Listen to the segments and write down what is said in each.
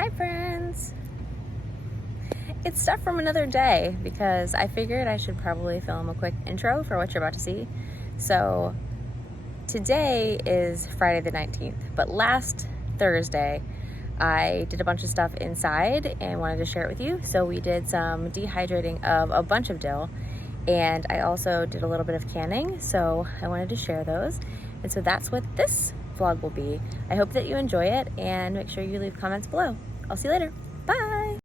Hi friends! It's stuff from another day because I figured I should probably film a quick intro for what you're about to see. So today is Friday the 19th, but last Thursday I did a bunch of stuff inside and wanted to share it with you. So we did some dehydrating of a bunch of dill, and I also did a little bit of canning, so I wanted to share those. And so that's what this vlog will be. I hope that you enjoy it, and make sure you leave comments below. I'll see you later. Bye!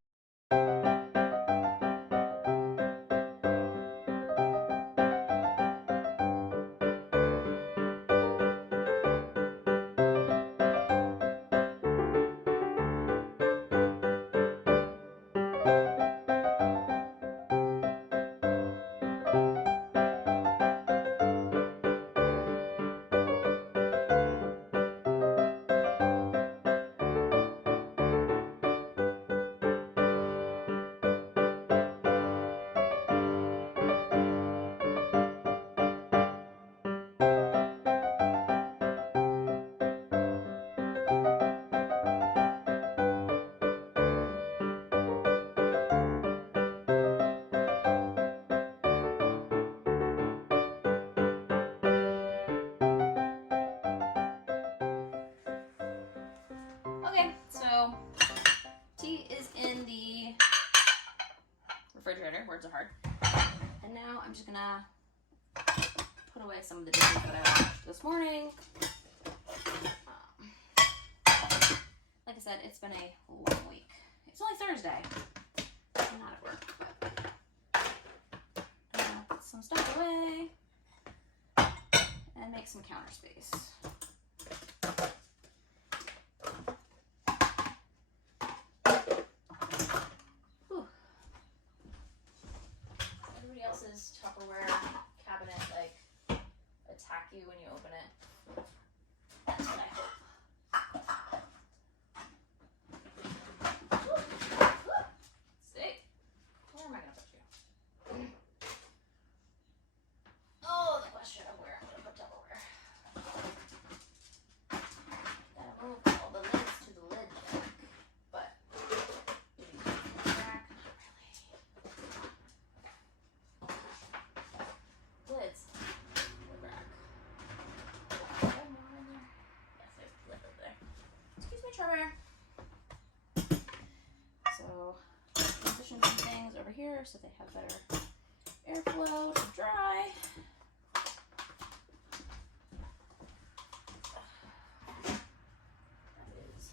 Okay, so tea is in the refrigerator, words are hard. And now I'm just gonna put away some of the dishes that I washed this morning. Like I said, it's been a long week. It's only Thursday. I'm not at work, but I'm gonna put some stuff away and make some counter space. Everybody else's Tupperware cabinet attack you when you open it. That's what I hope. See? Where am I gonna put you? Oh, the question of where I'm gonna put Tupperware. Gotta move all the lids to the lid jack, but rack, not really. Lids. Lid rack. Is there more in there? Yes, there's a lid over there. Excuse me, Tupperware. So, position some things over here so they have better airflow to dry. That is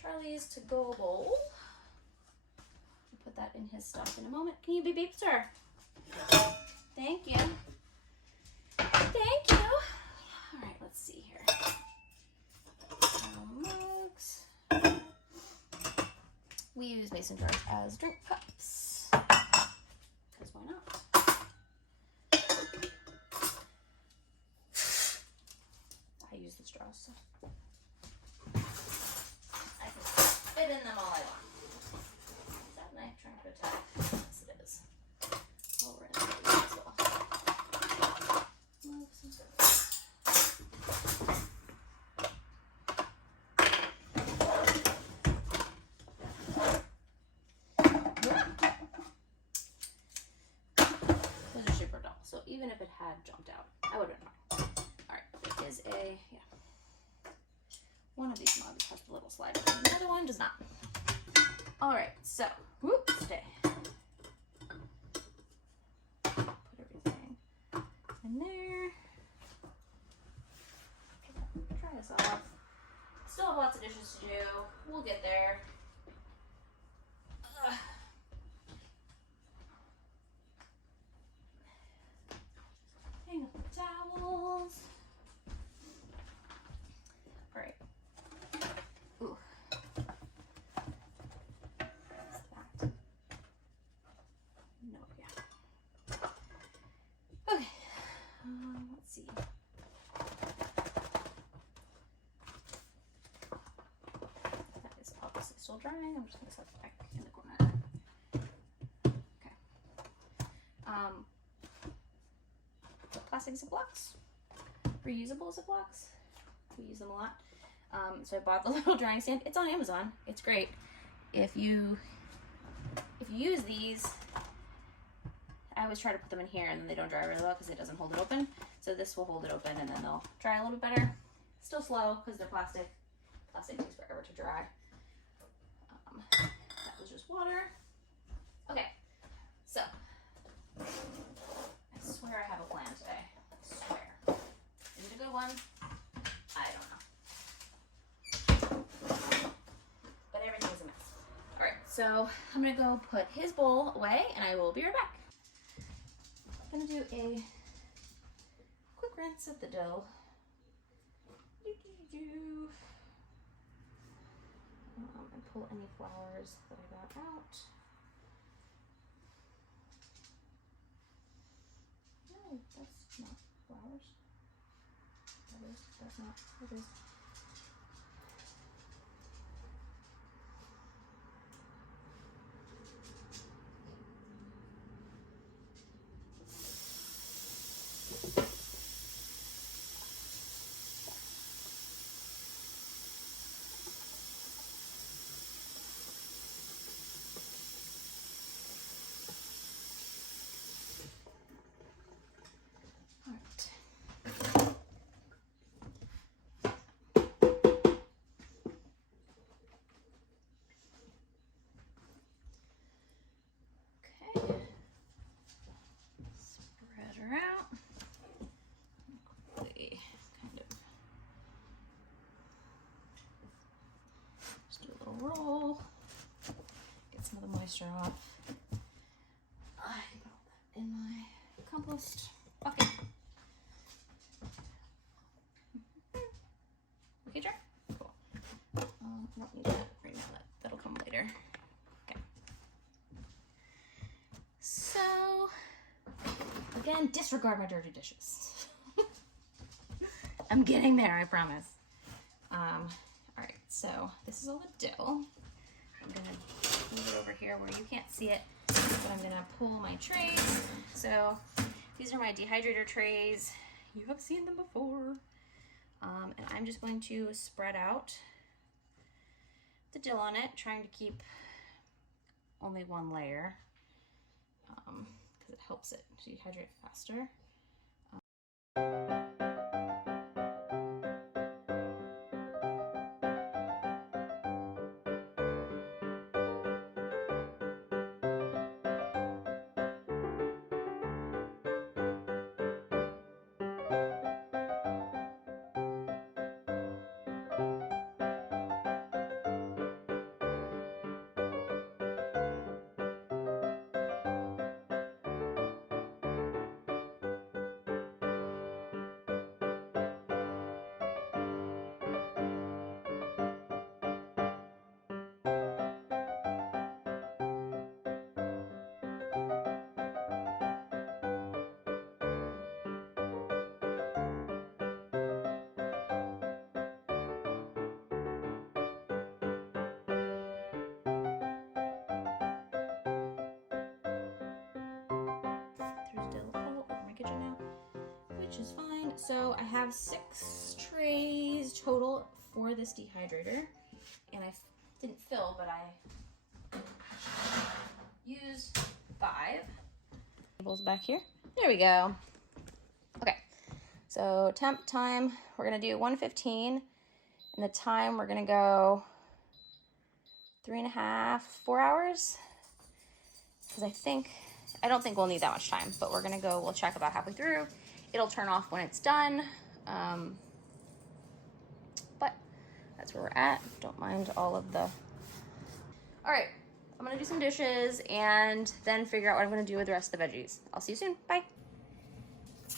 Charlie's to-go bowl. I'll put that in his stuff in a moment. Can you beep beep, sir? Thank you. Thank you. All right, let's see here. Mugs. We use mason jars as drink cups, because why not? I use the straws, so I can fit in them all I want. Is that knife trying to attack? Yes, it is. Oh, we're in the as well. Move some service. Those are super dull, so even if it had jumped out, I would have been fine. All right, there is one of these mugs has the little slider, and the other one does not. All right, so, stay. Put everything in there. Try this off. Still have lots of dishes to do. We'll get there. Hang up the towels. All right. Ooh. What's that? No, yeah. Okay. Let's see. That is obviously still drying. I'm just gonna set it back in the corner. Okay. Plastic Ziplocs, reusable Ziplocs. We use them a lot. So I bought the little drying stamp. It's on Amazon. It's great. If you use these, I always try to put them in here and then they don't dry really well because it doesn't hold it open. So this will hold it open and then they'll dry a little bit better. Still slow because they're plastic. Plastic takes forever to dry. That was just water. Okay, so I swear I have a plan today. I swear. Is it a good one? I don't know. But everything's a mess. All right, so I'm gonna go put his bowl away and I will be right back. I'm gonna do a quick rinse of the dill. And pull any flowers that I got out. No, that's not flowers. That is, that's not, it is. Spread her out. Quickly, kind of just do a little roll. Get some of the moisture off. I can put all that in my compost bucket. Okay, dry. Cool. I don't need that right now. That'll come later. Okay. So. Again, disregard my dirty dishes. I'm getting there, I promise. All right, so this is all the dill. I'm gonna move it over here where you can't see it, but I'm gonna pull my trays. So these are my dehydrator trays. You have seen them before. And I'm just going to spread out the dill on it, trying to keep only one layer. Because it helps it to dehydrate faster. There's dill all over my kitchen now, which is fine. So I have 6 trays total for this dehydrator, and I didn't fill, but I used 5. Tables back here. There we go. Okay, so temp time, we're gonna do 115, and the time we're gonna go 3.5, 4 hours, because I don't think we'll need that much time, but we'll check about halfway through. It'll turn off when it's done. But that's where we're at. Don't mind all of the... All right, I'm gonna do some dishes and then figure out what I'm gonna do with the rest of the veggies. I'll see you soon, bye.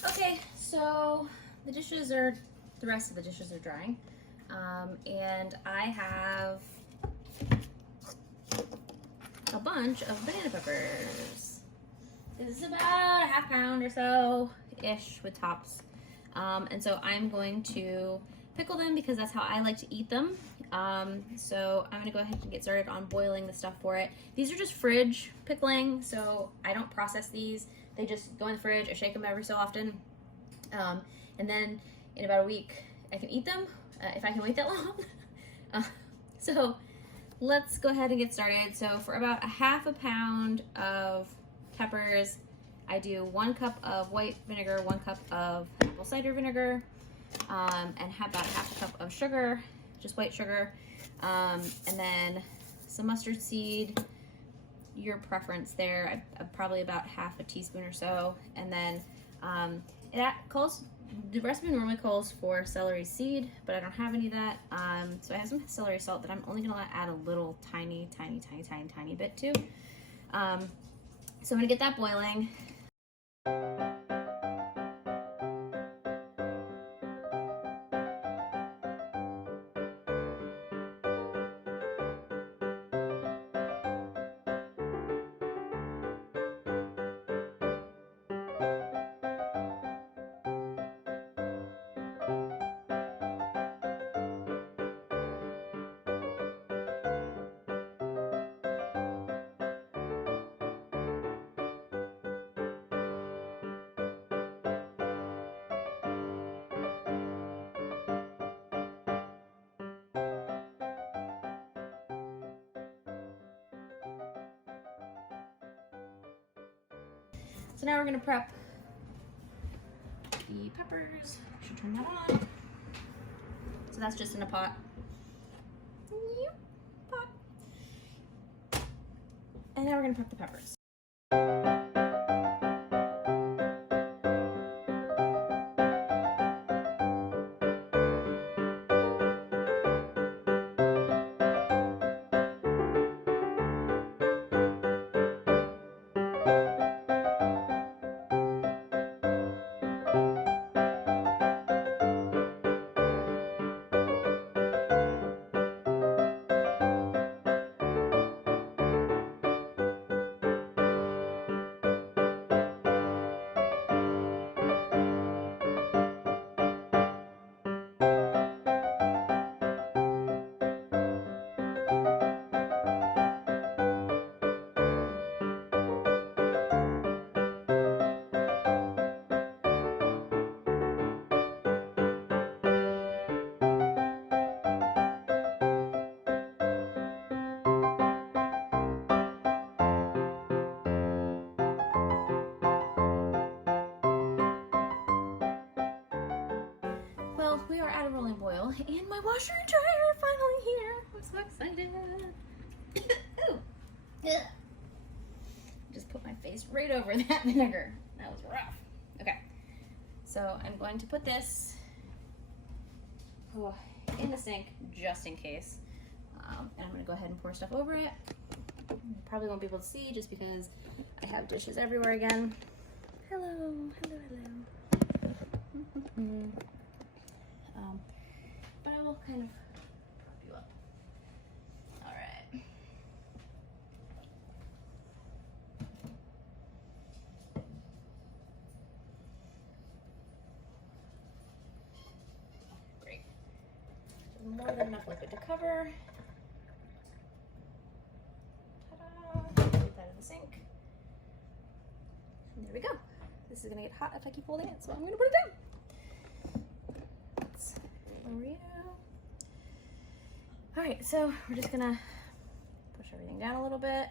Okay, so the rest of the dishes are drying. And I have a bunch of banana peppers. This is about a half pound or so-ish with tops. And so I'm going to pickle them because that's how I like to eat them. So I'm gonna go ahead and get started on boiling the stuff for it. These are just fridge pickling, so I don't process these. They just go in the fridge. I shake them every so often. And then in about a week, I can eat them. if I can wait that long. So let's go ahead and get started. So for about a half a pound of peppers, I do 1 cup of white vinegar, 1 cup of apple cider vinegar, and have about half a cup of sugar, just white sugar, and then some mustard seed, your preference there, probably about half a teaspoon or so. And then the recipe normally calls for celery seed, but I don't have any of that. So I have some celery salt that I'm only gonna add a little tiny bit to. So I'm gonna get that boiling. So now we're gonna prep the peppers. Should turn that on. So that's just in a pot. Pot. And now we're gonna prep the peppers. Well, we are at a rolling boil, and my washer and dryer are finally here. I'm so excited. Ooh. Ugh. Just put my face right over that vinegar. That was rough. Okay, so I'm going to put this in the sink just in case. And I'm going to go ahead and pour stuff over it. You probably won't be able to see just because I have dishes everywhere again. Hello. But I will kind of prop you up. All right. Great. More than enough liquid to cover. Ta-da! Put that in the sink. And there we go. This is gonna get hot if I keep holding it, so I'm gonna put it down. All right, so we're just gonna push everything down a little bit.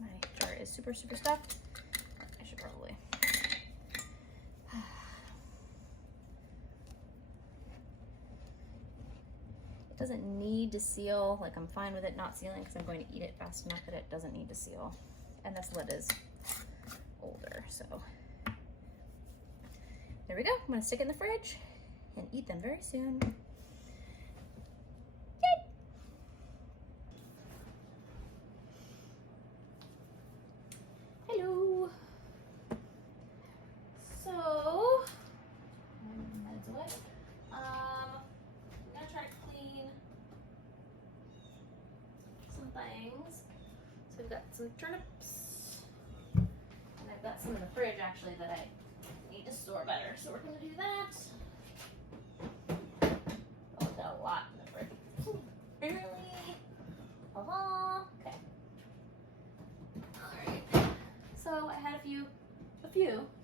My jar is super stuffed. I should probably. It doesn't need to seal. Like, I'm fine with it not sealing because I'm going to eat it fast enough that it doesn't need to seal. And this lid is older, so. There we go. I'm gonna stick it in the fridge and eat them very soon. Yay! Hello. So, minutes away. I'm gonna try to clean some things. So we've got some turnips, and I've got some in the fridge actually that I need to store better, so we're gonna do that. Oh, we've got a lot in the fridge. Barely. Okay. Alright. So I had a few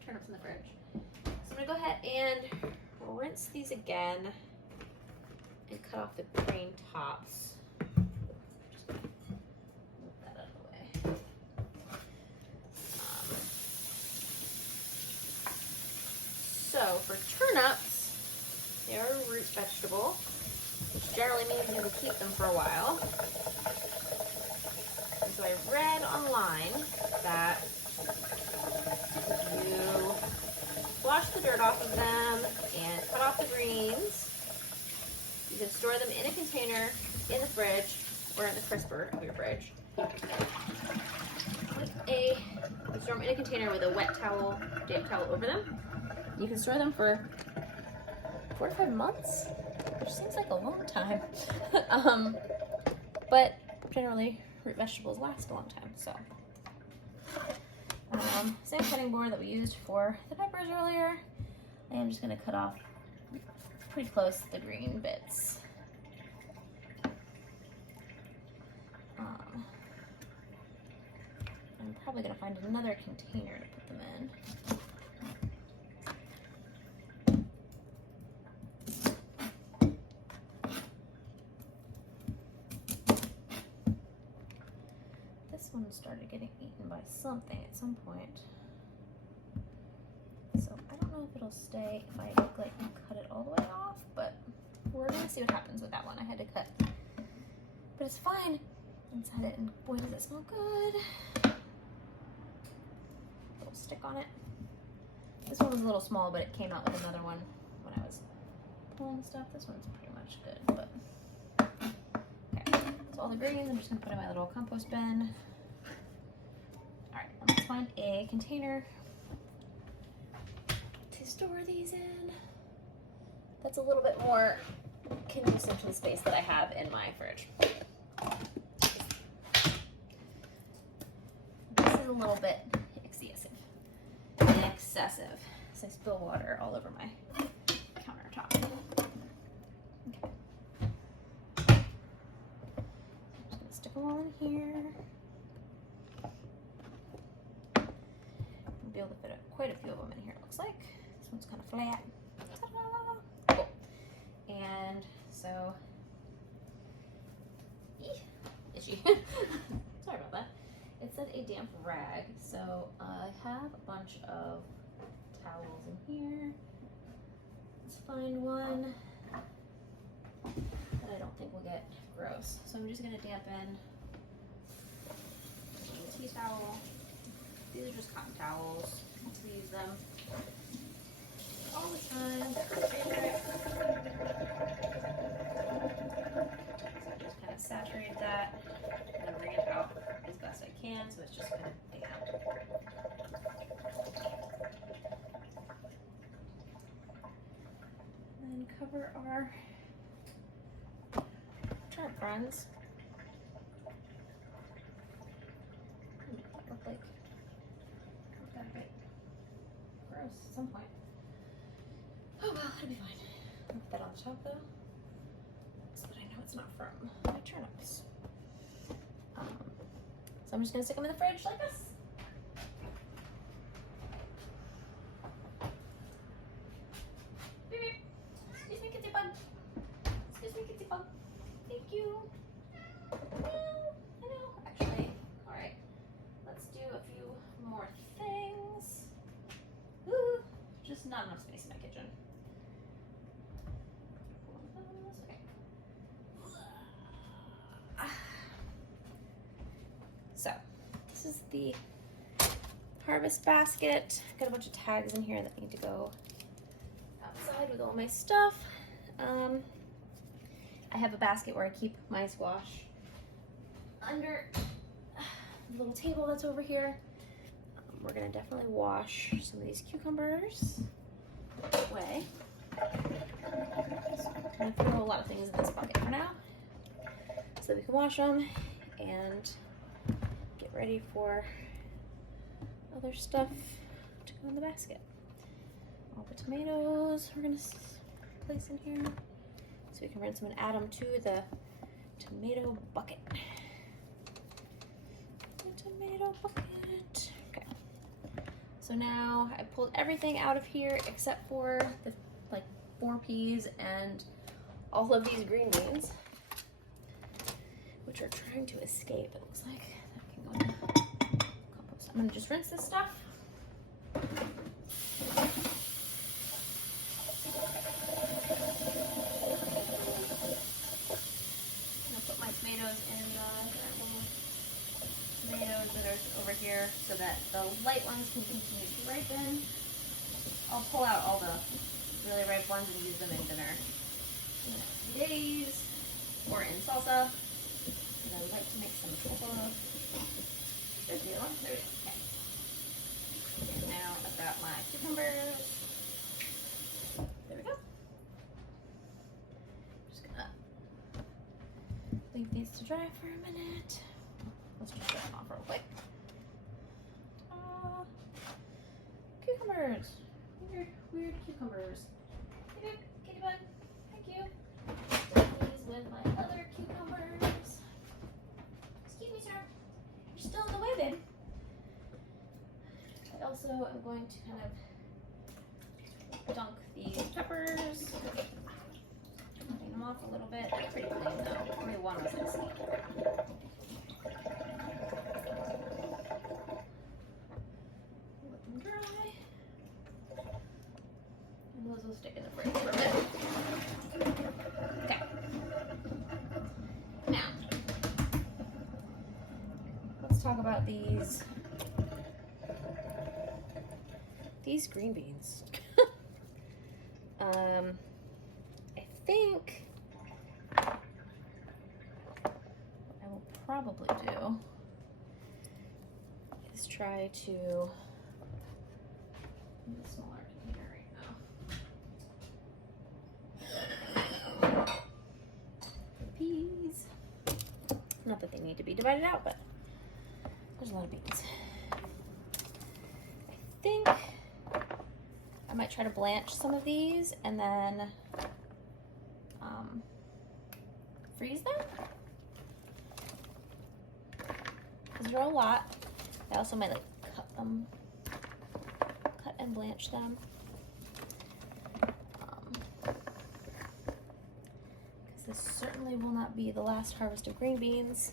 turnips in the fridge. So I'm gonna go ahead and rinse rinse these again and cut off the green tops. Just gonna move that out of the way. So for turnips, they are a root vegetable, which generally means you can keep them for a while. And so I read online that you wash the dirt off of them and cut off the greens. You can store them in a container in the fridge or in the crisper of your fridge. Store them in a container with a wet towel, damp towel over them. You can store them for 4 to 5 months, which seems like a long time. But generally, root vegetables last a long time, so. Same cutting board that we used for the peppers earlier. I am just gonna cut off pretty close to the green bits. I'm probably gonna find another container to put them in. This one started getting eaten by something at some point. So I don't know if it'll stay if I like cut it all the way off, but we're gonna see what happens with that one. I had to cut, but it's fine inside it, and boy does it smell good. Little stick on it. This one was a little small, but it came out with another one when I was pulling stuff. This one's pretty much good, but okay. So all the greens I'm just gonna put in my little compost bin. All right, let's find a container to store these in. That's a little bit more conducive to the space that I have in my fridge. This is a little bit excessive, so I spill water all over my countertop. Okay. I'm just gonna stick them all in here. I'll be able to fit quite a few of them in here, it looks like. This one's kind of flat. Ta-da! Cool. And so, itchy. Sorry about that. It said a damp rag, so I have a bunch of towels in here. Let's find one that I don't think will get gross. So I'm just gonna dampen a tea towel. These are just cotton towels. I like to use them all the time. They're my favorite. So I just kind of saturate that and then wring it out as best I can, so it's just kind of damp. And then cover our turnip friends. That looked like that bit gross at some point. Oh well, it'll be fine. I'll put that on the top though, so that I know it's not from my turnips. So I'm just gonna stick them in the fridge like this. Beep, beep. Excuse me, kitsy bug. Excuse me, kitsy bug. Thank you. I know. Actually, all right. Let's do a few more things. Ooh, just not enough space in my kitchen. Okay. So, this is the harvest basket. Got a bunch of tags in here that need to go outside with all my stuff. I have a basket where I keep my squash under the little table that's over here. We're gonna definitely wash some of these cucumbers away. So I'm gonna throw a lot of things in this bucket for now, so that we can wash them and get ready for other stuff to go in the basket. All the tomatoes we're gonna place in here, so we can rinse them and add them to the tomato bucket. The tomato bucket. Okay. So now I pulled everything out of here except for the 4 peas and all of these green beans, which are trying to escape, it looks like. That can go in a compost. I'm gonna just rinse this stuff. I'm gonna put my tomatoes in the little tomatoes that are over here so that the light ones can continue to ripen. I'll pull out all the really ripe ones and use them in dinner in the next few days or in salsa. And I would like to make some salsa. There's the other one. There we go. Okay. And now I've got my cucumbers. There we go. Just gonna leave these to dry for a minute. Let's just dry them off real quick. Cucumbers. Weird cucumbers. Hey, kitty bug. Thank you. These with my other cucumbers. Excuse me, sir. You're still in the way, babe. I also am going to kind of dunk these peppers. Clean them off a little bit. They're pretty clean though. Only one was missing. Let them dry. And those will stick in the fridge for a bit. Okay. Now, let's talk about these green beans. I think what I will probably do is try to use a smaller container right now. The peas. Not that they need to be divided out, but there's a lot of beans. I think I might try to blanch some of these and then freeze them. Because they're a lot. I also might like cut and blanch them. Because this certainly will not be the last harvest of green beans.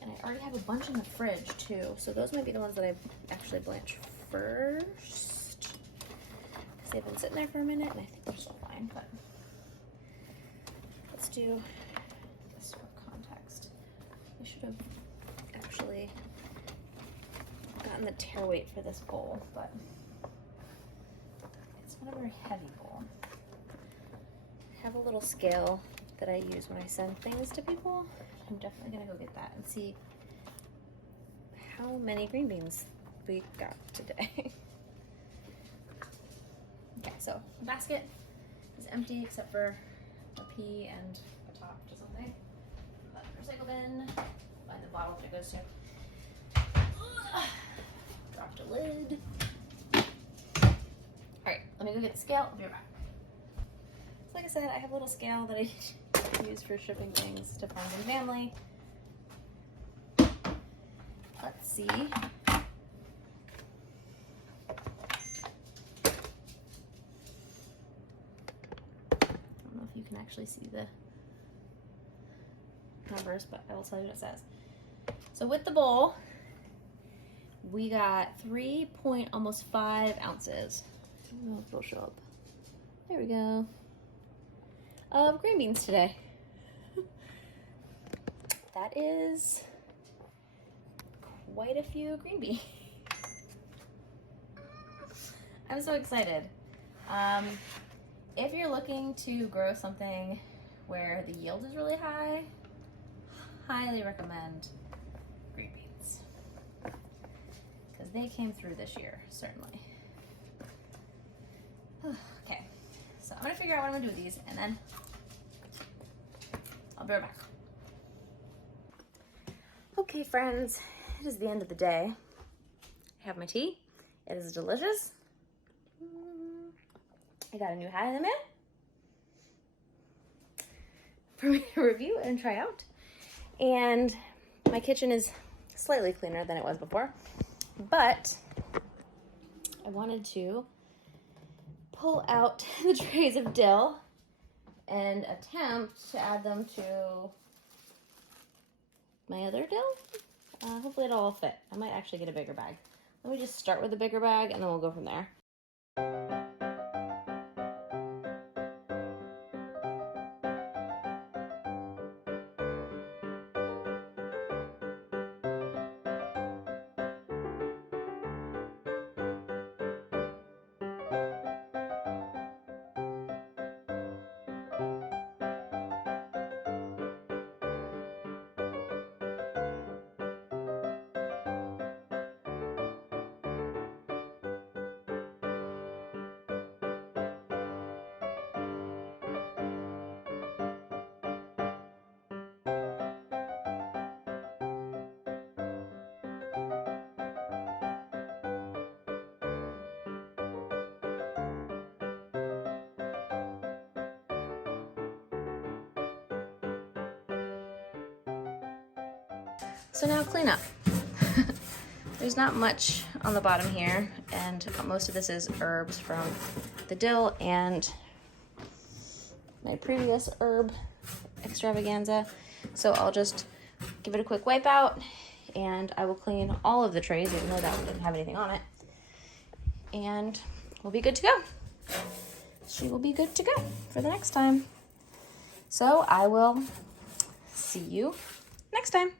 And I already have a bunch in the fridge too. So those might be the ones that I actually blanch first. Because they've been sitting there for a minute and I think they're still fine. But let's do this for context. I should have actually gotten the tear weight for this bowl, but it's not a very heavy bowl. I have a little scale that I use when I send things to people. I'm definitely gonna go get that and see how many green beans we got today. Okay, so the basket is empty except for a pea and a top to something. Put in the recycle bin. Find the bottle that it goes to. Dropped a lid. Alright, let me go get the scale. I'll be right back. So like I said, I have a little scale that I use for shipping things to friends and family. Let's see. I don't know if you can actually see the numbers, but I will tell you what it says. So with the bowl, we got 3.5 ounces. I don't know if it'll show up. There we go. Of green beans today. That is quite a few green beans. I'm so excited. If you're looking to grow something where the yield is really high, highly recommend green beans. Because they came through this year, certainly. Okay, so I'm gonna figure out what I'm gonna do with these and then I'll be right back. Okay, friends, it is the end of the day. I have my tea. It is delicious. I got a new hat in the mail for me to review and try out. And my kitchen is slightly cleaner than it was before, but I wanted to pull out the trays of dill and attempt to add them to my other dill. Hopefully it'll all fit. I might actually get a bigger bag. Let me just start with a bigger bag and then we'll go from there. So now clean up. There's not much on the bottom here, and most of this is herbs from the dill and my previous herb extravaganza. So I'll just give it a quick wipe out, and I will clean all of the trays, even though that one didn't have anything on it. And we'll be good to go. She will be good to go for the next time. So I will see you next time.